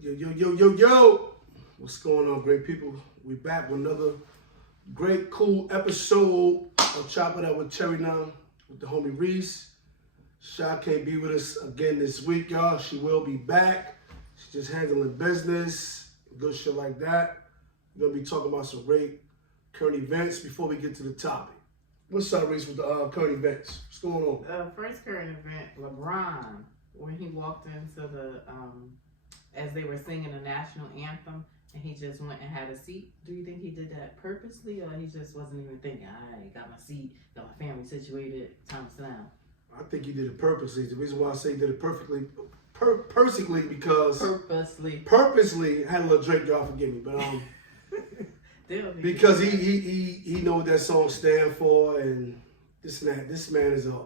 Yo, yo, yo, yo, yo. What's going on, great people? We back with another great, cool episode of Chop It Up with Cherry Now with the homie Reese. Sha can't be with us again this week, y'all. She will be back. She's just handling business, good shit like that. We're going to be talking about some great current events before we get to the topic. What's up, Reese, with the current events? What's going on? First current event, LeBron, when he walked into the, as they were singing the national anthem, and he just went and had a seat. Do you think he did that purposely, or he just wasn't even thinking, all right, got my seat, got my family situated, time to sit down? I think he did it purposely. The reason why I say he did it perfectly, because purposely had a little drink, y'all forgive me, but because he know what that song stand for, and this and that. This man is a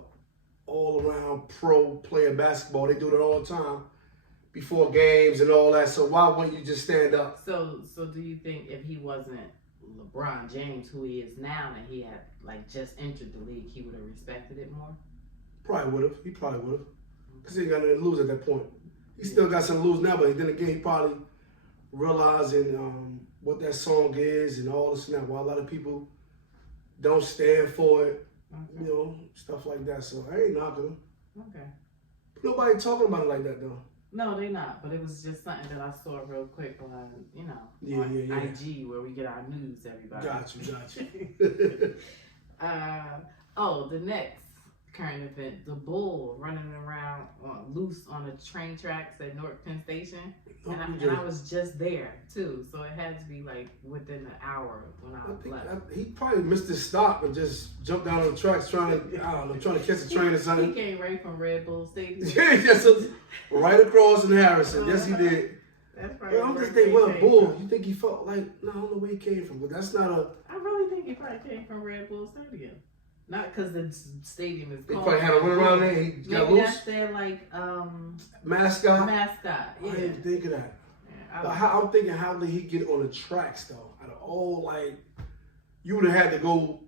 all around pro player basketball. They do it all the time before games and all that. So why wouldn't you just stand up? So do you think if he wasn't LeBron James, who he is now, and he had like just entered the league, he would have respected it more? Probably would have. He probably would have. Because he ain't got nothing to lose at that point. He still got something to lose now, but then again, he probably realizing what that song is and all this and that. Why a lot of people don't stand for it, Okay. you know, stuff like that. So I ain't knocking him. Okay. Nobody talking about it like that though. No, they not. But it was just something that I saw real quick on, Yeah. IG, where we get our news, everybody. Got you. The next current event, the bull running around loose on the train tracks at Newark Penn Station. And I was just there, too. So it had to be, like, within an hour when I left. He probably missed his stop and just jumped down on the tracks trying to catch a train or something. He came right from Red Bull Stadium. Right across in Harrison. Yes, he did. That's right. Well, I'm just thinking, well, bull, you think he felt like, no, I don't know where he came from, but that's not a... I really think he probably came from Red Bull Stadium. Not because the stadium is They called. probably had a run around there. He got Maybe loose. that's their like Mascot. mascot. Yeah. I didn't think of that. Yeah, But I'm thinking, how did he get on the tracks though? Out of all, like, you would have had to go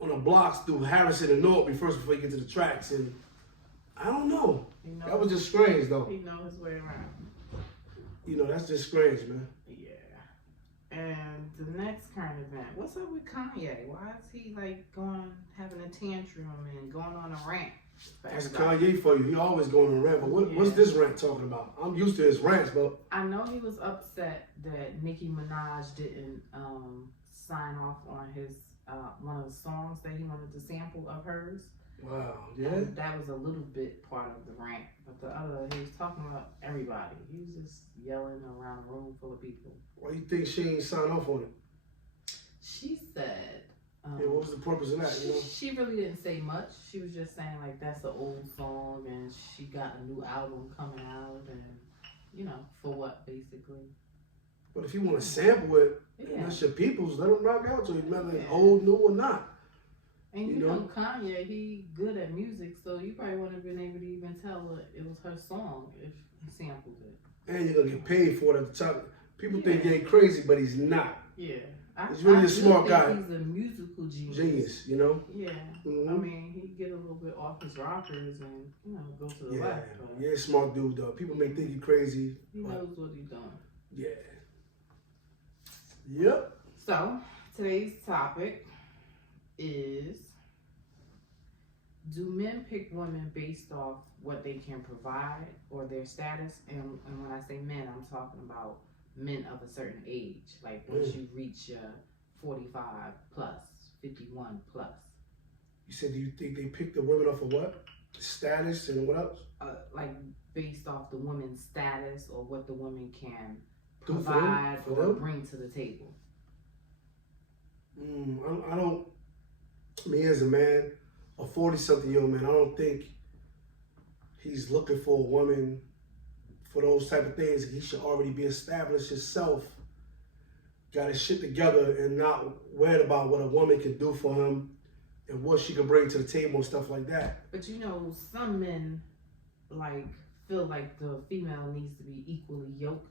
on the blocks through Harrison and North before you get to the tracks, and I don't know. That was just strange though. He knows his way around. You know, that's just strange, man. Yeah. And the next current event, what's up with Kanye? Why is he like having a tantrum and going on a rant? That's Kanye for you. He always going on a rant. But what's this rant talking about? I'm used to his rants, but I know he was upset that Nicki Minaj didn't sign off on his one of the songs that he wanted to sample of hers. Wow, yeah. And that was a little bit part of the rant, but the other, he was talking about everybody. He was just yelling around a room full of people. Why you think she ain't signed off on it? She said, what was the purpose of that? You know, she really didn't say much. She was just saying like that's an old song and she got a new album coming out and for what basically. but if you want to sample it, and that's your people's, let them rock out to it, whether it's old, new, or not. And you know Kanye, he good at music, so you probably wouldn't have been able to even tell it was her song if he sampled it. And you're gonna get paid for it at the top. People think he ain't crazy, but he's not. Yeah. He's really a smart think guy. He's a musical genius. Genius, you know? Yeah. Mm-hmm. I mean, he get a little bit off his rockers and, go to the left. But yeah, smart dude, though. People may think he's crazy. He knows what he's doing. Yeah. Yep. So, today's topic is, do men pick women based off what they can provide or their status? And when I say men, I'm talking about men of a certain age. Like once you reach 45 plus, 51 plus. You said, do you think they pick the women off of what? Status and what else? Like based off the woman's status or what the woman can Do provide for or them? bring to the table. I don't, me as a man, a 40-something-year-old man, I don't think he's looking for a woman for those type of things. He should already be established himself, got his shit together, and not worried about what a woman can do for him and what she can bring to the table and stuff like that. But some men feel like the female needs to be equally yoked,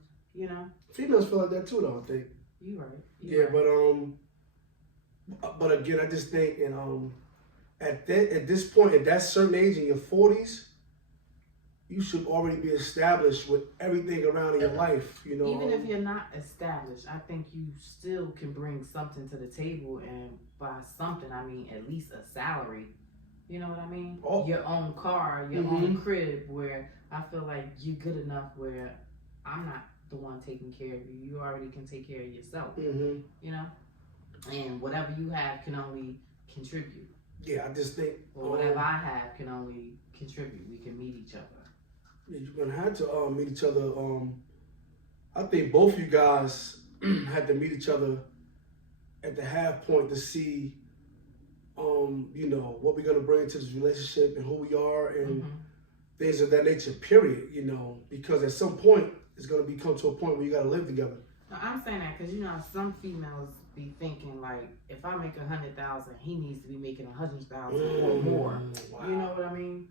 Females feel like that too, though, I think. You right. Yeah, but again, I just think, at this point, at that certain age in your 40s, you should already be established with everything around in your life, you know. Even if you're not established, I think you still can bring something to the table, and by something, I mean at least a salary. You know what I mean? Oh. Your own car, your own crib, where I feel like you're good enough where I'm not the one taking care of you. You already can take care of yourself. You know? And whatever you have can only contribute. Yeah, I just think... Or whatever I have can only contribute. We can meet each other. Yeah, you're gonna have to meet each other. I think both you guys had to meet each other at the half point to see, you know, what we're gonna bring to this relationship and who we are and things of that nature. Period. You know, because at some point it's gonna come to a point where you gotta live together. Now, I'm saying that because you know some females be thinking like, if I make 100,000, he needs to be making 100,000 or more. Wow. You know what I mean?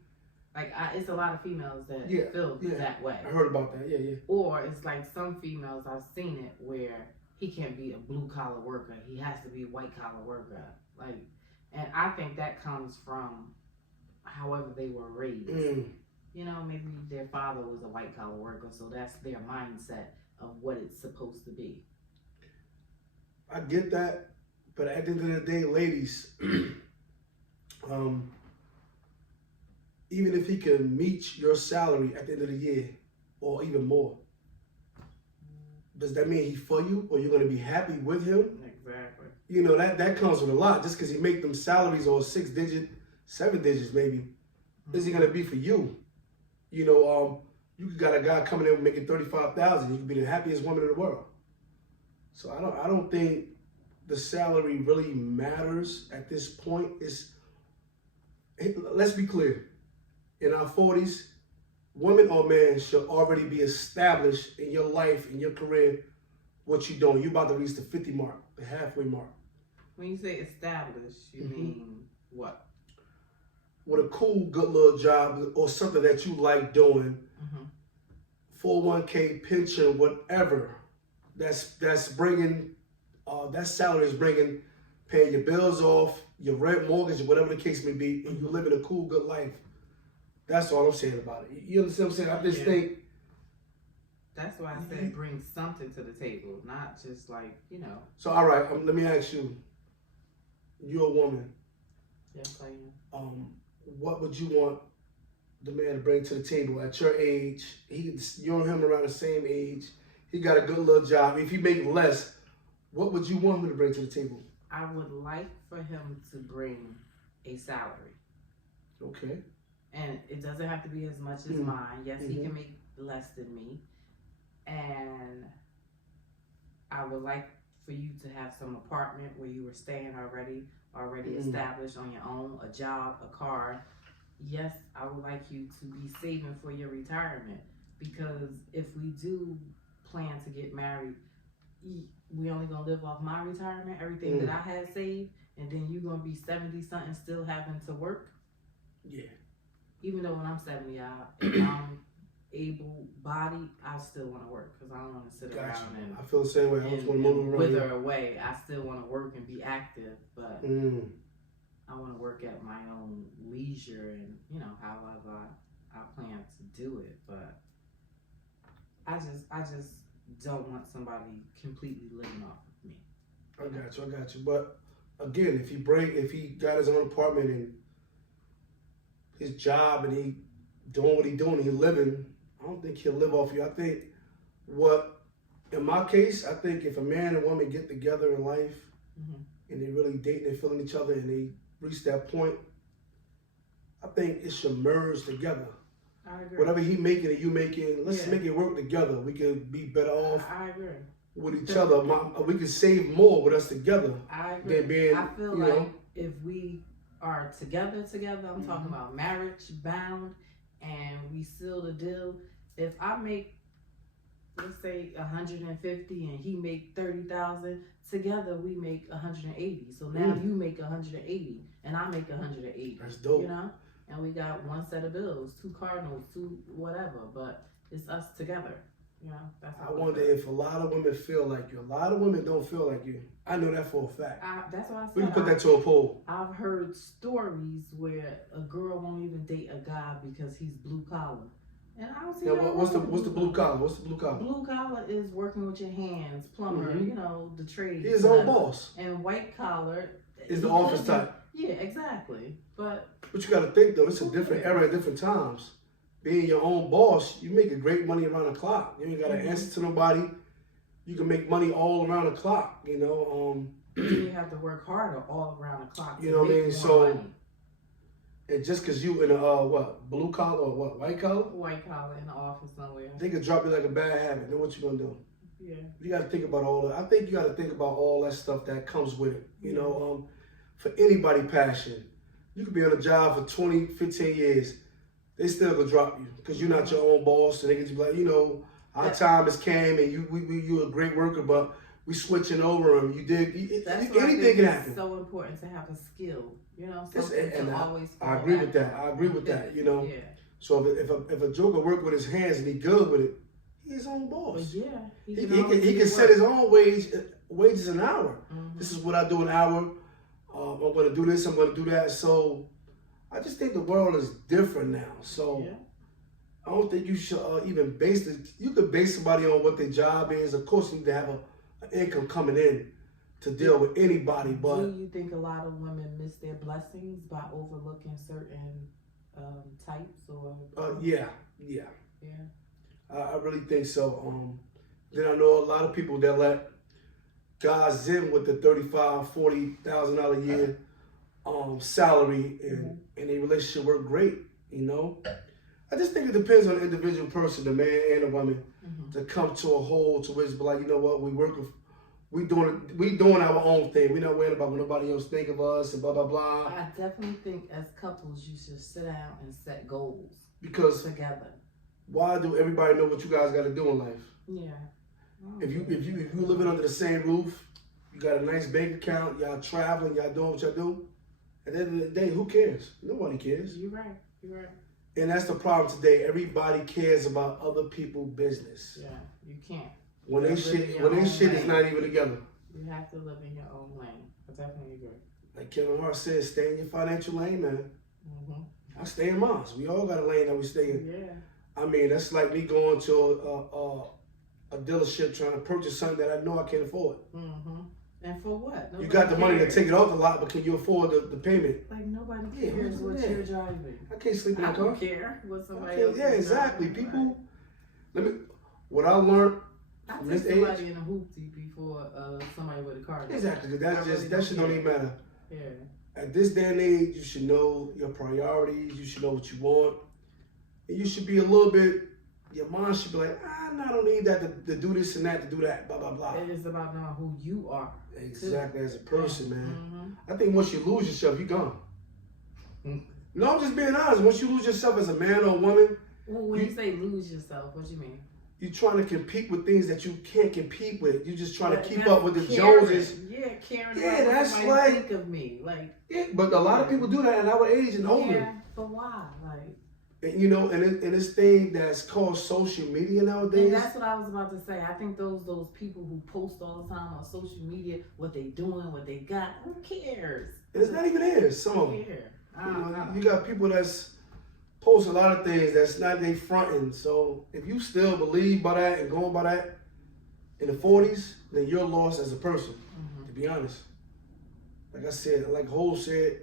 Like, it's a lot of females that feel that way. I heard about that, yeah. Or it's like some females, I've seen it, where he can't be a blue-collar worker. He has to be a white-collar worker. Like, and I think that comes from however they were raised. You know, maybe their father was a white-collar worker, so that's their mindset of what it's supposed to be. I get that, but at the end of the day, ladies, even if he can meet your salary at the end of the year, or even more, does that mean he's for you, or you're going to be happy with him? Exactly. You know, that comes with a lot. Just because he make them salaries or 6 digit, 7 digits maybe, is he going to be for you? You know, you got a guy coming in making $35,000. You can be the happiest woman in the world. So I don't think the salary really matters at this point. Let's be clear. In our 40s, woman or man should already be established in your life, in your career, what you're doing. You're about to reach the 50 mark, the halfway mark. When you say established, you mean what? With a cool, good little job or something that you like doing, 401k, pension, whatever, that's bringing, that salary is bringing, paying your bills off, your rent, mortgage, whatever the case may be, and you're living a cool, good life. That's all I'm saying about it. You understand what I'm saying? I just think... That's why I said bring something to the table, not just like, you know. So, all right, let me ask you. You're a woman. Yes, I am. What would you want the man to bring to the table at your age? You and him around the same age. He got a good little job. If he make less, what would you want him to bring to the table? I would like for him to bring a salary. Okay. And it doesn't have to be as much as mine. Yes, he can make less than me. And I would like for you to have some apartment where you were staying already established on your own, a job, a car. Yes, I would like you to be saving for your retirement, because if we do plan to get married, we only gonna live off my retirement, everything that I had saved, and then you gonna be 70 something still having to work. Yeah. Even though when I'm 70, if I'm able-bodied, I still want to work, because I don't want to sit around and I feel the same way. I just want to move around. Wither away. I still want to work and be active, but I want to work at my own leisure and, you know, however I plan to do it. But I just don't want somebody completely living off of me. I got you. But again, if he got his own apartment and his job and he doing what he doing, he living, I don't think he'll live off you. I think in my case, I think if a man and woman get together in life and they really date and feeling each other and they reach that point, I think it should merge together. I agree. Whatever he making and you making, let's make it work together. We could be better off. I agree. With each other. We could save more with us together. I agree. I feel like know, if we are together, I'm talking about marriage bound, and we seal the deal. If I make, let's say, 150 and he make 30,000, together we make 180. So now you make 180 and I make 180. That's dope. You know, and we got one set of bills, 2 car notes, 2 whatever, but it's us together. You know, that's I wonder if a lot of women feel like you. A lot of women don't feel like you. I know that for a fact. That's why I said we can put that to a poll. I've heard stories where a girl won't even date a guy because he's blue collar. And I don't see Now, nothing what's the wrong with blue collar? What's the blue collar? Blue collar is working with your hands, plumber, Mhm. you know, the trade. He his own boss. And white collar Is the he office could be- type. Yeah, exactly. But But you got to think though, it's a different era, different times. Being your own boss, you make a great money around the clock. You ain't got to Mhm. answer to nobody. You can make money all around the clock. You know, you have to work harder all around the clock. You to know what I make mean? more So- money. and just because you in a what blue collar or what white collar, White collar in the office somewhere. they could drop you like a bad habit. Then what you gonna do? Yeah. You got to think about all that. I think you got to think about all that stuff that comes with it. You know, for anybody passion, you could be on a job for 20, 15 years. They still gonna drop you because you're not your own boss, and they can just be like, you know, our time has came, and you a great worker, but we switching over, and you did That's why I anything think can it's happen. so important to have a skill. You know, Yes, something and to always. I fall agree back with that. on. I agree with that. You know, Yeah. so if a joker work with his hands and he good with it, he's his own But boss. yeah, He always can do set work. his own wages an hour. Mhm. This is what I do an hour. I'm going to do this. I'm going to do that. So I just think the world is different now. So Yeah. I don't think you should even base it. You could base somebody on what their job is. Of course, you need to have an income coming in to deal with anybody. Do But you think a lot of women miss their blessings by overlooking certain types or? yeah. Yeah. I really think so. Then I know a lot of people that let guys in with the $35,000, $40,000 a year salary, and their relationship work great. You know, I just think it depends on the individual person, the man and the woman, to come to a whole to where it's like, you know what, we doing our own thing. We're not worried about what nobody else think of us and blah blah blah. I definitely think as couples you should sit down and set goals Because together. why do everybody know what you guys got to do in life? Yeah. If you living under the same roof, you got a nice bank account, y'all traveling, y'all doing what y'all do. At the end of the day, who cares? Nobody cares. You're right. You're right. And that's the problem today. Everybody cares about other people's business. Yeah. You can't. When they Live shit, in your when they own shit is lane. not even together. You have to live in your own lane. I definitely agree. Like Kevin Hart said, stay in your financial lane, man. Mm-hmm. I stay in mine. We all got a lane that we stay in. Yeah. I mean, that's like me going to a dealership trying to purchase something that I know I can't afford. Mm-hmm. And for what? You Nobody got the money to cares. take it off the lot, but can you afford the payment? Like nobody Yeah, cares who's what that? you're driving. I can't sleep in I the car. don't care what somebody Okay, else. yeah, is exactly. driving. People, what I learned I from take this somebody age, in a hoopty before somebody with a car. exactly. 'Cause I that's really just don't that shit don't care. even matter. Yeah. At this day and age, you should know your priorities. You should know what you want, and you should be a little bit. Your mind should be like, no, I don't need that to do this and that to do that. Blah blah blah. It is about knowing who you are. Exactly, as a person, man. Mm-hmm. I think once you lose yourself, you're gone. Mm. No, I'm just being honest. Once you lose yourself as a man or a woman, Well, when you say lose yourself, what do you mean? you're trying to compete with things that you can't compete with. You're just trying to But keep that's up with the caring. Joneses. Yeah, caring Yeah, about what that's somebody like- think of me. Like, Yeah, but a lot of people do that at our age and older. yeah, but why? Like, And, you know, and this thing that's called social media nowadays. and that's what I was about to say. I think those people who post all the time on social media what they doing, what they got, who cares? It's not even there. Some of Who them. cares? I You don't know, know. you got people that's post a lot of things that's not they fronting. So if you still believe by that and going by that in the 40s, then you're lost as a person. Mhm. To be honest, like I said, like Hov said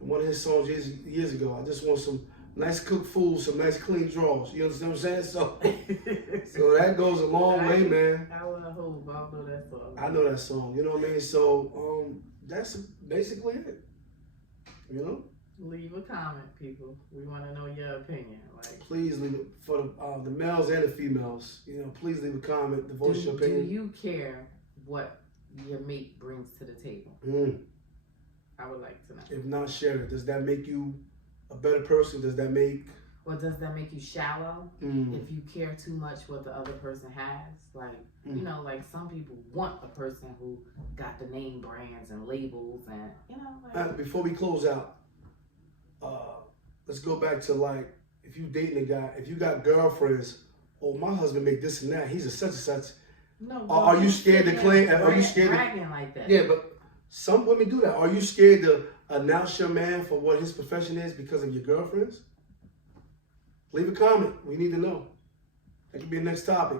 in one of his songs years ago, I just want some nice cooked food, some nice clean drawers. You understand what I'm saying? So that goes a long way, man. I want to hold. I don't know that song. I know that song. You know what I mean? So that's basically it. You know. Leave a comment, people. We want to know your opinion. Like, Please leave it for the males and the females. You know, please leave a comment to voice your do opinion. you care what your mate brings to the table? I would like to know. If not, share it. Does that make you a better person? Does that make Or does that make you shallow? If you care too much what the other person has, like, you know, like some people want a person who got the name brands and labels and, you know, like, Before we close out, let's go back to like if you dating a guy, if you got girlfriends, oh my husband make this and that, he's a such and such. no. Are you scared to claim? Are you scared to bragging like that? Yeah, but some women do that. Are you scared to announce your man for what his profession is because of your girlfriends? Leave a comment. We need to know. That could be a next topic.